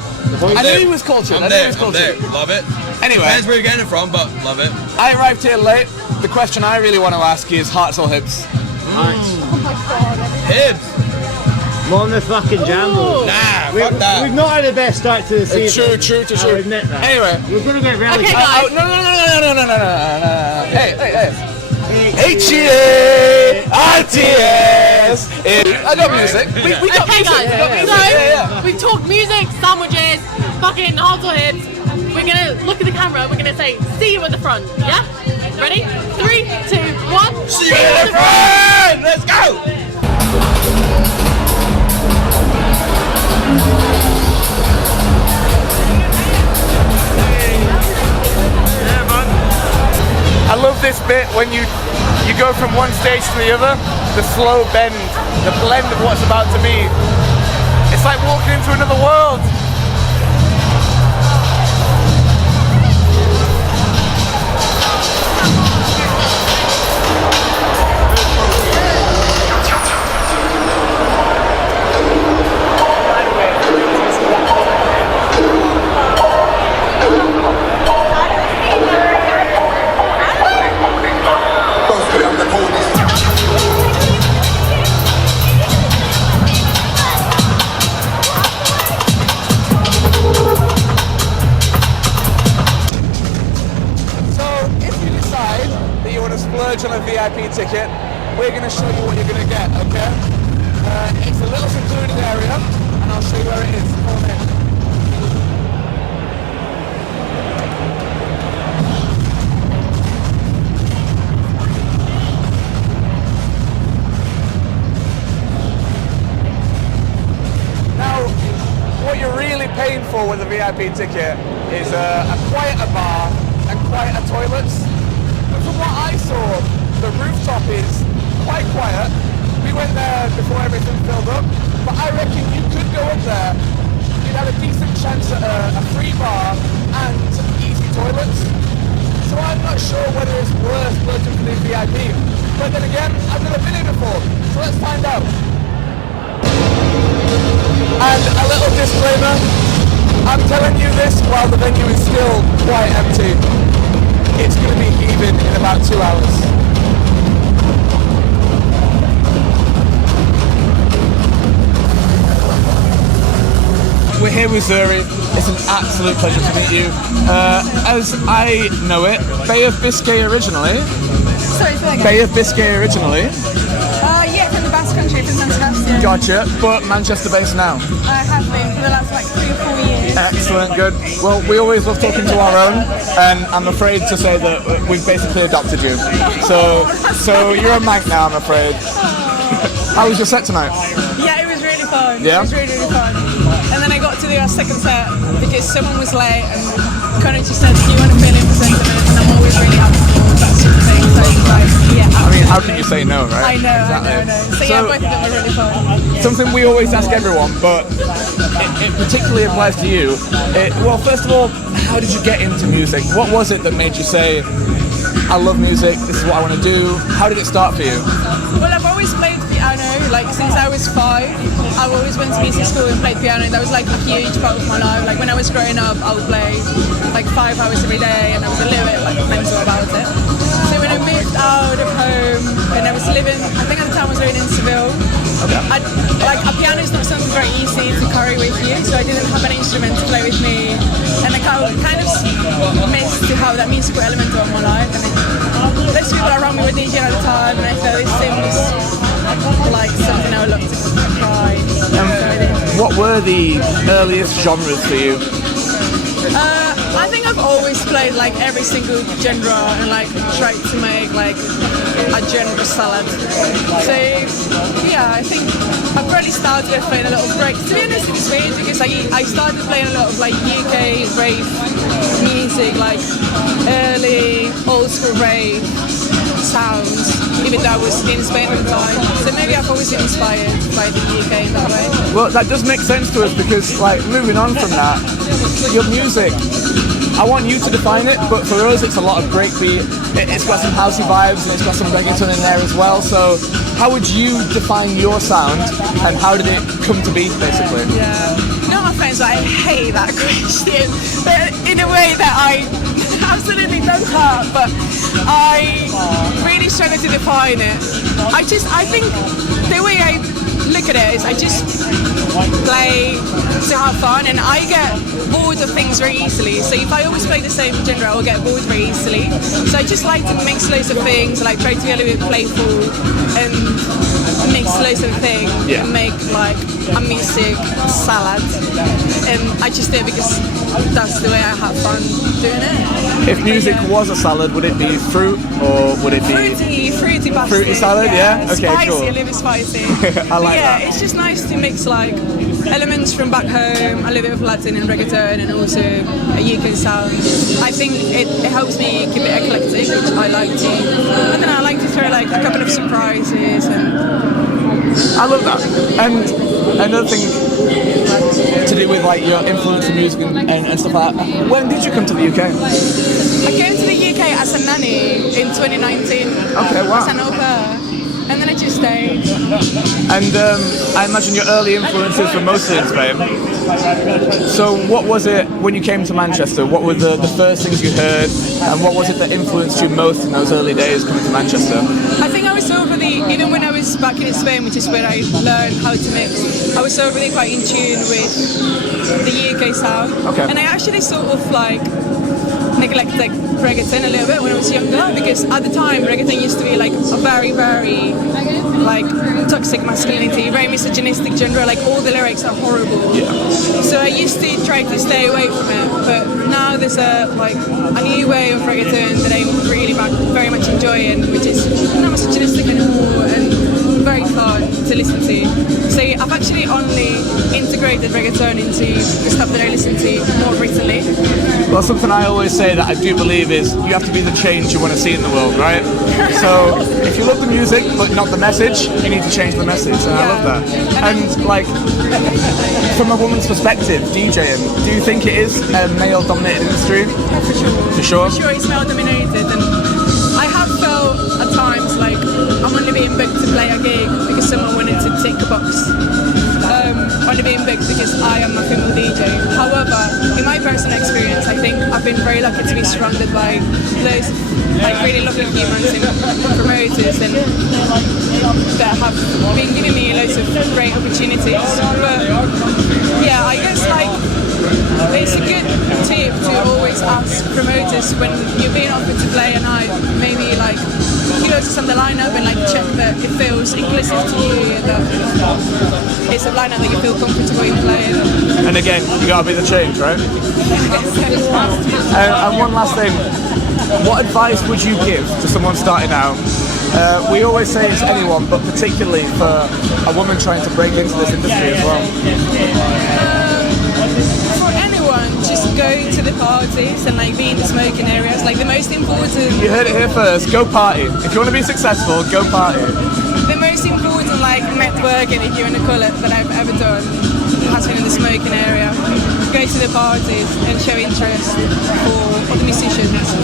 I knew he was cultured. I'm there. Love it. Anyway. Depends where you're getting it from, but love it. I arrived here late. The question I really want to ask you is hearts or hips? Hips. More on the fucking jambo. Nah, fuck that. We've not had the best start to the season. True. I'll admit that. Anyway. We're gonna get really. Okay, guys. No. Hey. H-E-A-R-T-S. I got music. We got Okay, music. guys. We got music. So, Yeah. we've talked music, sandwiches, fucking hearts or hips. We're gonna look at the camera. We're gonna say, "See you at the front." Yeah. Ready? 3, 2, 1. See you at the front. Let's go. I love this bit when you go from one stage to the other, the slow bend, the blend of what's about to be. It's like walking into another world. On a VIP ticket, we're going to show you what you're going to get, okay? It's a little secluded area, and I'll show you where it is. Come on in. Now, what you're really paying for with a VIP ticket is a quieter bar and quieter toilets. From what I saw, the rooftop is quite quiet. We went there before everything filled up, but I reckon you could go up there. You'd have a decent chance at a free bar and easy toilets. So I'm not sure whether it's worth looking for the VIP. But then again, I've never been here before, so let's find out. And a little disclaimer, I'm telling you this while the venue is still quite empty. It's going to be heaving in about 2 hours. We're here with ZURI. It's an absolute pleasure to meet you. As I know it, Bay of Biscay originally. Sorry, say again. Bay of Biscay originally. Yeah, from the Basque Country, from San Sebastian. Gotcha, but Manchester based now. I have been for the last like 3 or 4 years. Excellent, good. Well, we always love talking to our own, and I'm afraid to say that we've basically adopted you. So you're a mag now, I'm afraid. How was your set tonight? Yeah, it was really fun. Yeah? It was really, really fun. And then I got to the second set because someone was late and Connor just said, do you want to fill in for 20 minutes? And I'm always really happy for that sort of thing. So like, yeah. I mean, how can you say no, right? I know, exactly. I know. So yeah, both of them were really fun. Something we always ask everyone, but it particularly applies to you. Well, first of all, how did you get into music? What was it that made you say, I love music, this is what I want to do? How did it start for you? Well, I've always played piano, like since I was 5. I always went to music school and played piano. That was like a huge part of my life. Like when I was growing up, I would play like 5 hours every day, and I was a little bit like mental about it. So when I moved out of home and I was living, I think at the time I was living in Seville. Okay. Like a piano is not something very easy to carry with you, so I didn't have an instrument to play with me, and I kind of missed to have that musical element of my life. And those people around me were DJing at the time, and I felt it seems like something I would love to try. What were the earliest genres for you? I think I've always played like every single genre and like tried to make like a genre salad. So yeah, I think I probably started with playing a lot of break. To be honest, it's weird because I started playing a lot of like UK rave music, like early old school rave sounds, even though I was in Spain at the time. So maybe I've always been inspired by the UK in that way. Well, that does make sense to us because, like, moving on from that, your music, I want you to define it, but for us it's a lot of breakbeat. It's got some housey vibes and it's got some reggaeton in there as well. So how would you define your sound and how did it come to be, basically? Yeah. No offense, but I hate that question. But in a way that I absolutely don't care, but I really struggle to define it. I think the way I look at it is I just play to have fun, and I get bored of things very easily. So if I always play the same genre, I'll get bored very easily. So I just like to mix loads of things, like try to be a little bit playful and mix loads of things and make like a music salad. And I just do it because that's the way I have fun doing it. If music was a salad, would it be fruit or would it be fruity pasta? Fruity salad, yeah? Okay, spicy, cool. A little bit spicy. I like that. It's just nice to mix like elements from back home, a little bit of Latin and reggaeton, and also a UK sound. I think it helps me keep it eclectic, which I like to. And then I like to throw like a couple of surprises and. I love that. And another thing to do with like your influence in music and stuff like that. When did you come to the UK? I came to the UK as a nanny in 2019. Okay, wow. As an au pair. And then I just stayed. And I imagine your early influences were mostly in Spain. So what was it when you came to Manchester? What were the first things you heard? And what was it that influenced you most in those early days coming to Manchester? I think I was already, even when I was back in Spain, which is where I learned how to mix, I was already quite in tune with the UK sound. Okay. And I actually sort of like neglected reggaeton a little bit when I was younger, because at the time reggaeton used to be like a very, very like toxic masculinity, very misogynistic genre, like all the lyrics are horrible. Yeah. So I used to try to stay away from it, but now there's a new way of reggaeton that I really very much enjoy, and which is not misogynistic anymore and very fun to listen to. So I've actually only integrated reggaeton into the stuff that I listen to more recently. Well, something I always say that I do believe is you have to be the change you want to see in the world, right? So if you love the music but not the message, you need to change the message, and I love that. And like, from a woman's perspective, DJing, do you think it is a male-dominated industry? Yeah, for sure. For sure? For sure, it's male-dominated, and I have felt at times like I'm only being booked to play a gig because someone wanted to tick a box. Only being booked because I am a female DJ. However, in my personal experience, I think I've been very lucky to be surrounded by those like really lovely humans and promoters and that have been giving me loads of great opportunities. But yeah, I guess like it's a good tip to always ask promoters when you're being offered to play a night, maybe like you go to some of the lineup and like check that it feels inclusive to you and that it's a lineup that you feel comfortable in playing. And again, you gotta be the change, right? And one last thing, what advice would you give to someone starting out? We always say it's anyone, but particularly for a woman trying to break into this industry as well. For anyone, just go to the parties and like be in the smoking areas. Like the most important. You heard it here first. Go party. If you want to be successful, go party. The most important like networking, if you want to call it, that I've ever done has been in the smoking area. Go to the parties and show interest for the musicians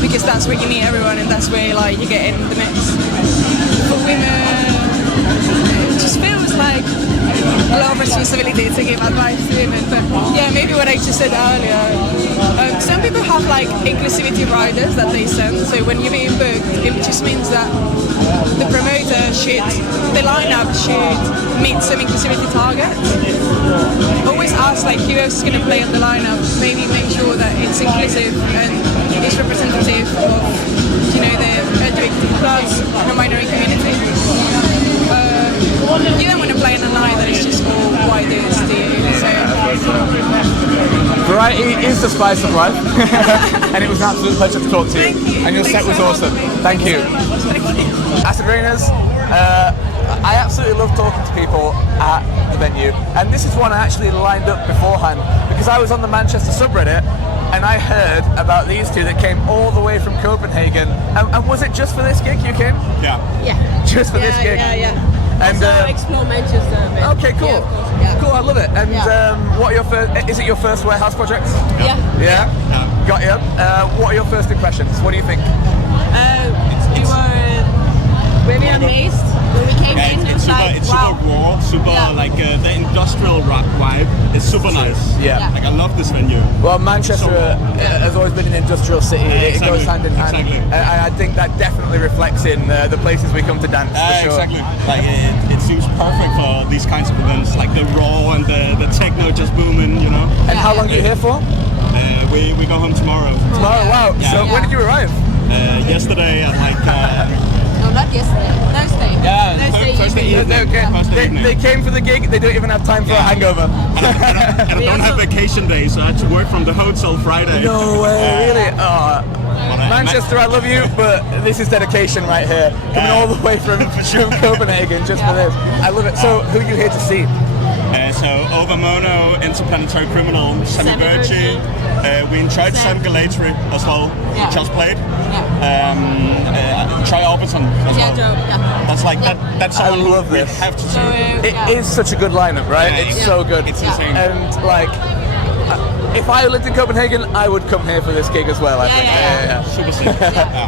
because that's where you meet everyone and that's where like you get in the mix. For women, it just feels like a lot of responsibility to give advice to women, but yeah, maybe what I just said earlier. Some people have like inclusivity riders that they send, so when you're being booked, it just means that the promoter the lineup should meet some inclusivity targets. Always ask like who else is going to play on the lineup, maybe make sure that it's inclusive and it's representative of, you know, the LGBTQ+ and minority community. You don't want to play in a night that is just all white dudes, do you? So. Variety is the spice of life, and it was an absolute pleasure to talk to you. And your set was awesome. Thank you. Acid Rainers, I absolutely love talking to people at the venue, and this is one I actually lined up beforehand because I was on the Manchester subreddit and I heard about these two that came all the way from Copenhagen. And was it just for this gig you came? Yeah. Yeah. Just for this gig? Yeah. And explore Manchester a bit. Okay, cool. Yeah, of course, yeah. Cool, I love it. And what are your first? Is it your first warehouse project? Yeah. Got you. What are your first impressions? What do you think? We were really amazed when we came in. It's super raw, super like the industrial rock vibe is super nice. Yeah. Like I love this venue. Well, Manchester has always been an industrial city. It goes hand in hand. Exactly. I think that definitely reflects in the places we come to dance. For sure. Exactly. Like it seems perfect for these kinds of events, like the raw and the techno just booming, you know. And how long are you here for? We go home tomorrow. Tomorrow, wow. Yeah. So when did you arrive? Yesterday at like. No, not yesterday. Thursday. Yeah, Thursday evening. They came for the gig. They don't even have time for a hangover. And I don't have vacation days, so I had to work from the hotel Friday. No way, really? Manchester, I love you, but this is dedication right here. Coming all the way from Copenhagen just for this. I love it. So, who are you here to see? So, Overmono, Interplanetary Criminal, Sammy Virji. We enjoyed Sam Galatory as well. Yeah. Just played. Try Orbiton as well. That's like that's all. I love we this. have to see. It is such a good lineup, right? Yeah, it's so good. It's insane. And like, if I lived in Copenhagen, I would come here for this gig as well. I think. Yeah. Super sick.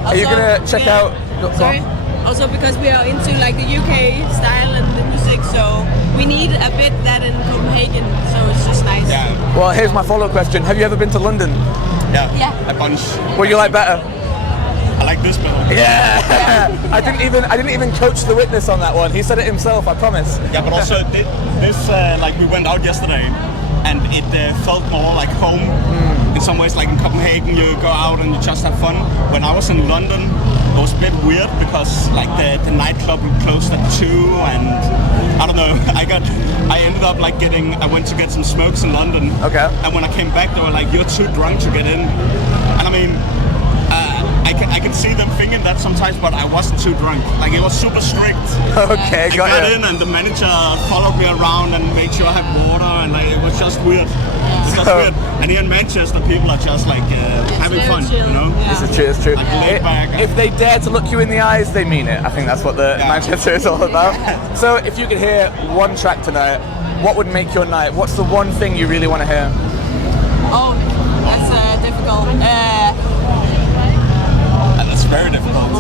Are you gonna check out? Sorry. Also because we are into like the UK style and the music, so we need a bit that in Copenhagen. So it's just nice. Yeah. Well, here's my follow-up question: have you ever been to London? Yeah. A bunch. What do you like better? I like this better. Yeah. I didn't even coach the witness on that one. He said it himself. I promise. Yeah, but also this like we went out yesterday, and it felt more like home. In some ways, like in Copenhagen, you go out and you just have fun. When I was in London, it was a bit weird because like the nightclub closed at 2, and I don't know. I ended up like I went to get some smokes in London. Okay. And when I came back, they were like, "You're too drunk to get in," and I mean. I can see them thinking that sometimes, but I wasn't too drunk. Like it was super strict. Okay, I got in, and the manager followed me around and made sure I had water, and like it was just weird. It's just weird. And here in Manchester, people are just like having fun, you know. This is true. It's true. Like, if they dare to look you in the eyes, they mean it. I think that's what Manchester is all about. So, if you could hear one track tonight, what would make your night? What's the one thing you really want to hear? Oh, that's difficult. That's very difficult.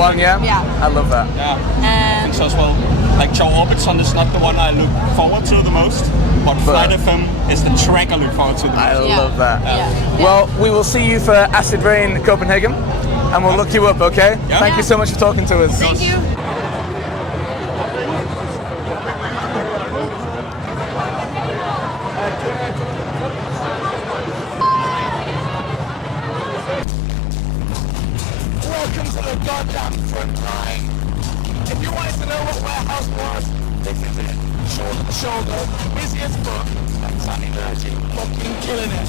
one, yeah? Yeah. I love that. Yeah, I think so as well. Like Joe Orbison is not the one I look forward to the most, but Flight FM is the track I look forward to the most. I love that. Yeah. Well, we will see you for Acid Rain Copenhagen, and we'll look you up, okay? Yeah. Thank you so much for talking to us. Thank you. Welcome to the goddamn front line. If you wanted to know what warehouse was, this is it. Shoulder to shoulder, busy as fuck, and Sammy Virji fucking killing it.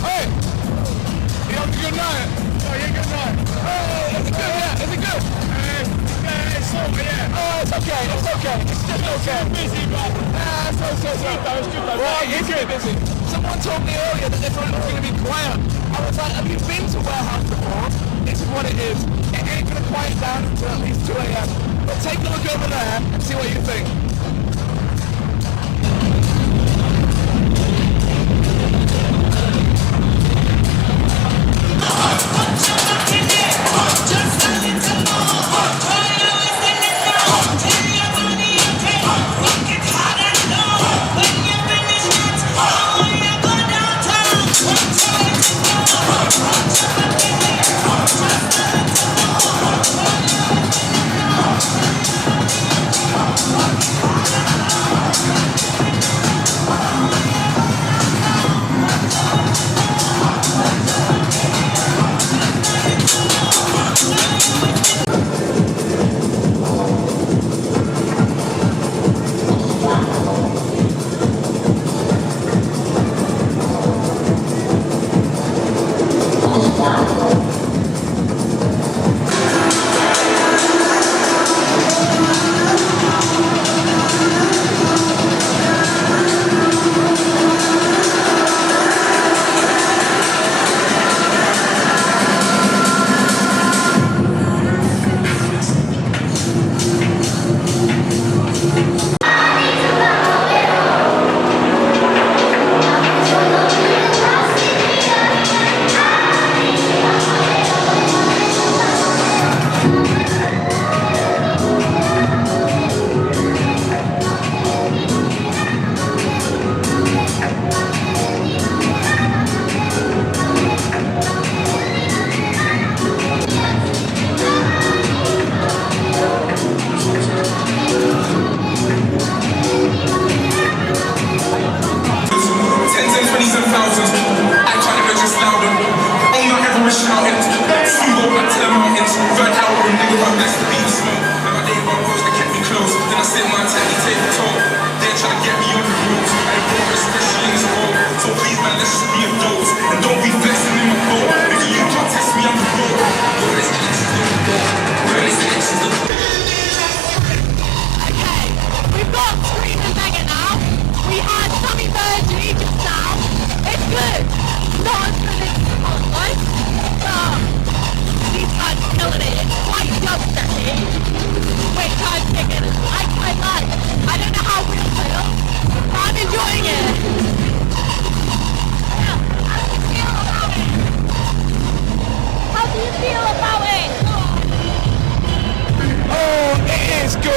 Hey! You having a good night? Oh, you good night? Oh, is it good? Yeah, is it good? Yeah, it's over, yeah. Oh, it's okay, it's okay. It's just okay. It's busy, but... it's okay, it's okay. It's good, though. Well, it's good busy. Someone told me earlier that this one was going to be quiet. I was like, have you been to warehouse before? This is what it is. It ain't going to quiet down until at least 2 a.m. But take a look over there and see what you think.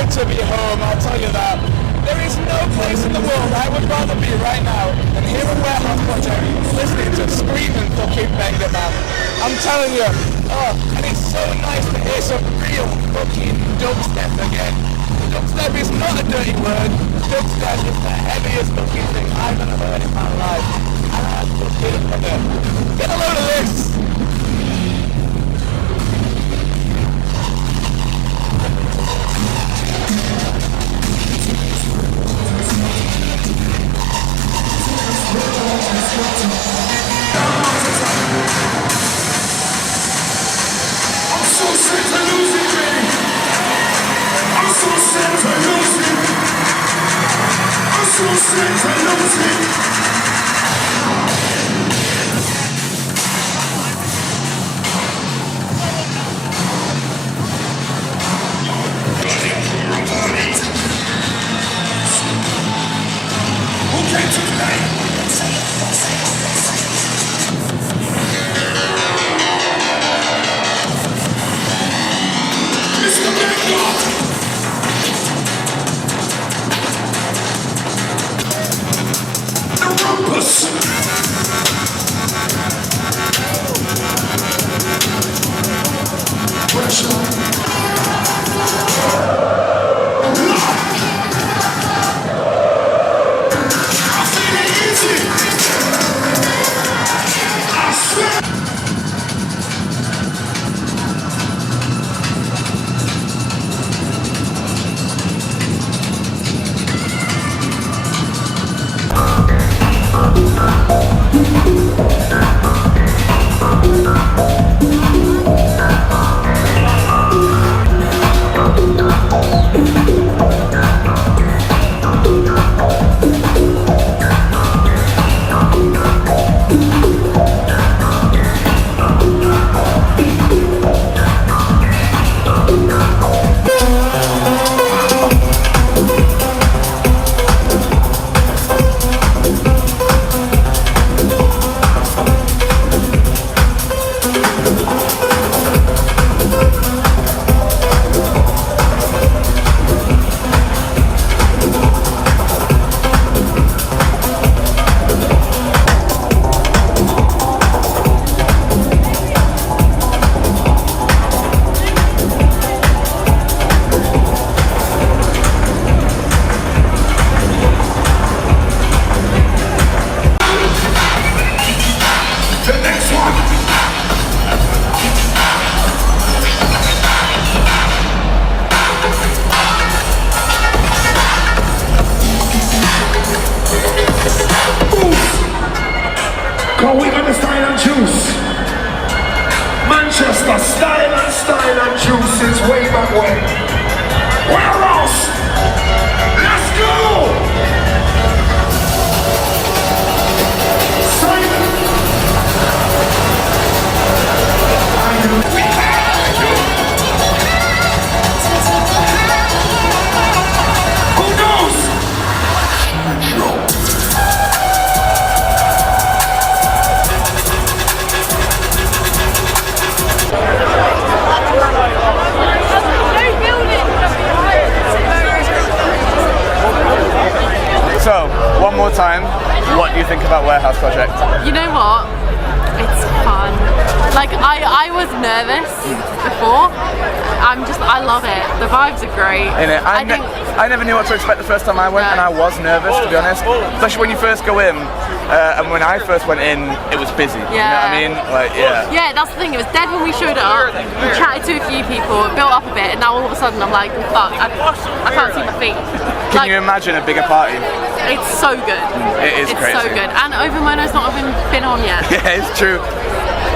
To be home, I'll tell you that. There is no place in the world I would rather be right now than here at Warehouse Project, listening to Skream and fucking Benga, man. I'm telling you, and it's so nice to hear some real fucking dubstep again. Dubstep is not a dirty word. Dubstep is the heaviest fucking thing I've ever heard in my life. And I fucking love it. Get a load of this! Cause we got the style and juice. Manchester, style and juice is way back when. Where else? Let's go! Simon! Who knows? So, one more time, what do you think about Warehouse Project? You know what? It's fun. Like, I was nervous before. I love it. The vibes are great. I never knew what to expect the first time I went, and I was nervous, to be honest. Especially when you first go in, and when I first went in, it was busy. Yeah. You know what I mean? Like, yeah. Yeah, that's the thing. It was dead when we showed up. We chatted to a few people, it built up a bit, and now all of a sudden I'm like, fuck, I can't see my feet. Can you imagine a bigger party? It's so good. It is crazy. It's so good. And Overmono's not even been on yet. Yeah, it's true.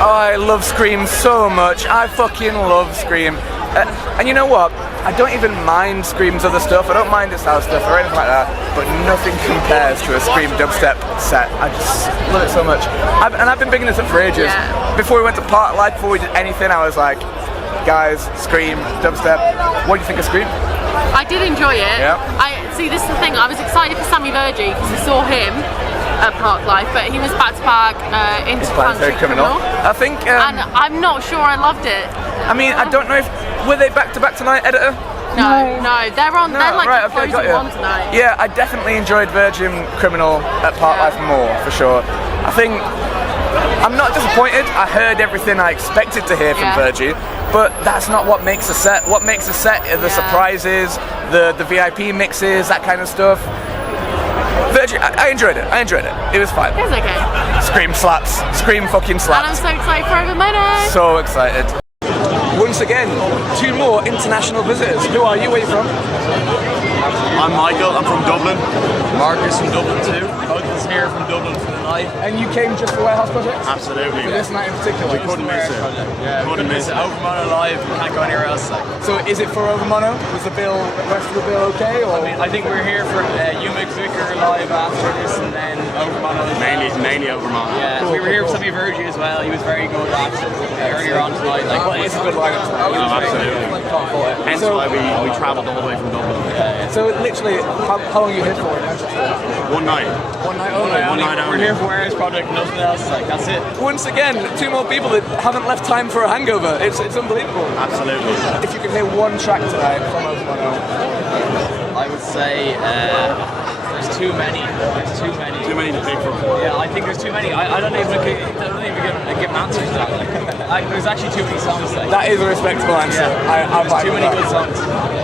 Oh, I love Skream so much. I fucking love Skream. And you know what? I don't even mind Skream's other stuff. I don't mind its house stuff or anything like that. But nothing compares to a Skream dubstep set. I just love it so much. I've been bigging this up for ages. Yeah. Before we went to Park Life, before we did anything, I was like, guys, Skream, dubstep. What do you think of Skream? I did enjoy it. Yeah. See, this is the thing. I was excited for Sammy Virji because I saw him at Park Life, but he was back to back Interplanetary Criminal. I think. And I'm not sure I loved it. I mean, I don't know if were they back to back tonight, editor? No, they're on. They're like right, opposing got you. one tonight. Yeah, I definitely enjoyed Virgin Criminal at Park Life more for sure. I think I'm not disappointed. I heard everything I expected to hear from Virji, but that's not what makes a set. What makes a set are the surprises, the VIP mixes, that kind of stuff. Virji, I enjoyed it. It was fine. It was okay. Skream slaps. Skream fucking slaps. And I'm so excited for Overmono. So excited. Once again, two more international visitors. Who are you? Where are you from? I'm Michael, I'm from Dublin. Marcus from Dublin too. Both of us here from Dublin for the night. And you came just for Warehouse Project? Absolutely. For this night in particular? We couldn't miss it. Yeah, couldn't miss it. Overmono live, we can't go anywhere else. So is it for Overmono? Was the rest of the bill okay? Or? I think we're here for Umic Vicar live after this, and then Overmono. Mainly Overmono. Yeah, cool, we were here for Sammy Virji as well. He was very good earlier on tonight. It's a good lineup tonight. Absolutely. Hence why we travelled all the way from Dublin. So literally, how long are you here for in Manchester? One night. One night only? One night only. We're here for Warehouse Project, nothing else. That's it. Once again, two more people that haven't left time for a hangover. It's unbelievable. Absolutely. If you could hear one track tonight from Overmono, I would say there's too many. There's too many. Too many to pick from. Yeah, I think there's too many. I don't even give an answer to that. There's actually too many songs. That is a respectable answer. Yeah. There's too many good songs.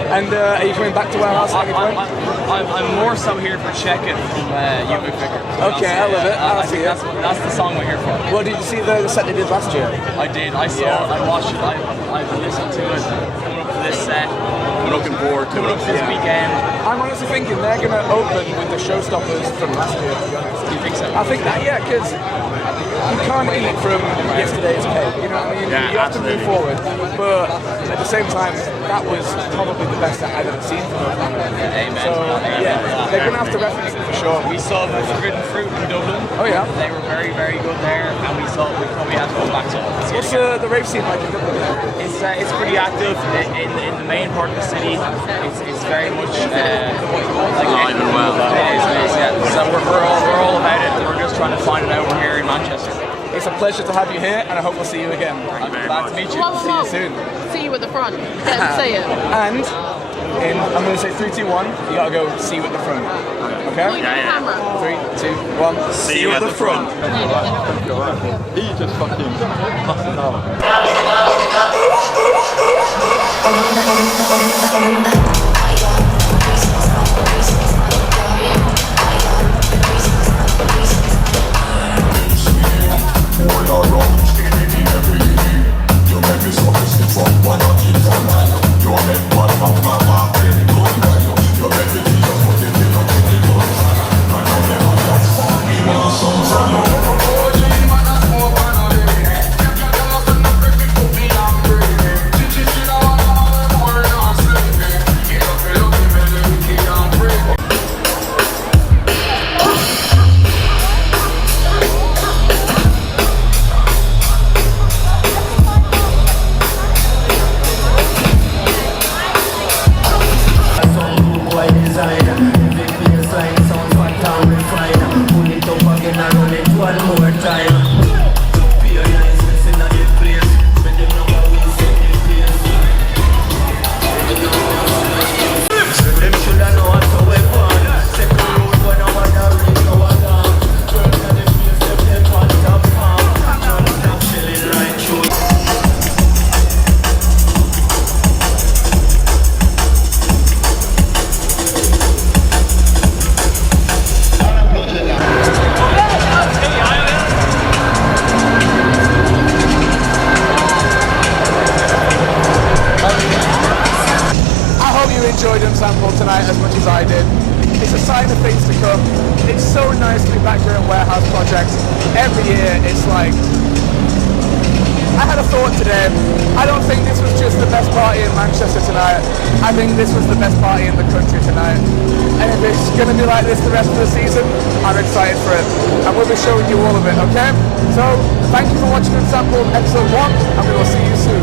And are you coming back to Warehouse at any point? I'm more so here for Check-In from Umic Vicar. Okay, I love it. I think that's the song we're here for. Well, did you see the set they did last year? I did. I saw it. I watched it. I've listened to it. Coming up to this set. I'm looking forward to Coming up to this weekend. I'm honestly thinking they're going to open with the Showstoppers from last year, to be honest. Do you think so? I think that, yeah, because you can't eat from yesterday's cake, you know what I mean? Yeah, you have to move forward. But at the same time, that was probably the best that I've ever seen from them. Amen. So, yeah, they're going to have to reference it for sure. We saw the Forbidden Fruit in Dublin. Oh, yeah? They were very, very good there, and we probably had to go back to it. What's the rave scene like in Dublin? It's pretty active in the main part of the city. It's very much alive and well. It is, yeah. So we're all about it. We're just trying to find it out. We're here in Manchester. It's a pleasure to have you here, and I hope we'll see you again. I'm glad to meet you. See you soon. See you at the front. Get them to say it. And I'm going to say 3, 2, 1. You got to go see you at the front. Okay? Yeah. 3, 2, 1. See you at the front. He just fucking fucked it up. Some house project. Every year it's like, I had a thought today. I don't think this was just the best party in Manchester tonight. I think this was the best party in the country tonight. And if it's going to be like this the rest of the season, I'm excited for it. And we'll be showing you all of it, okay? So, thank you for watching Unsampled episode 1, and we will see you soon.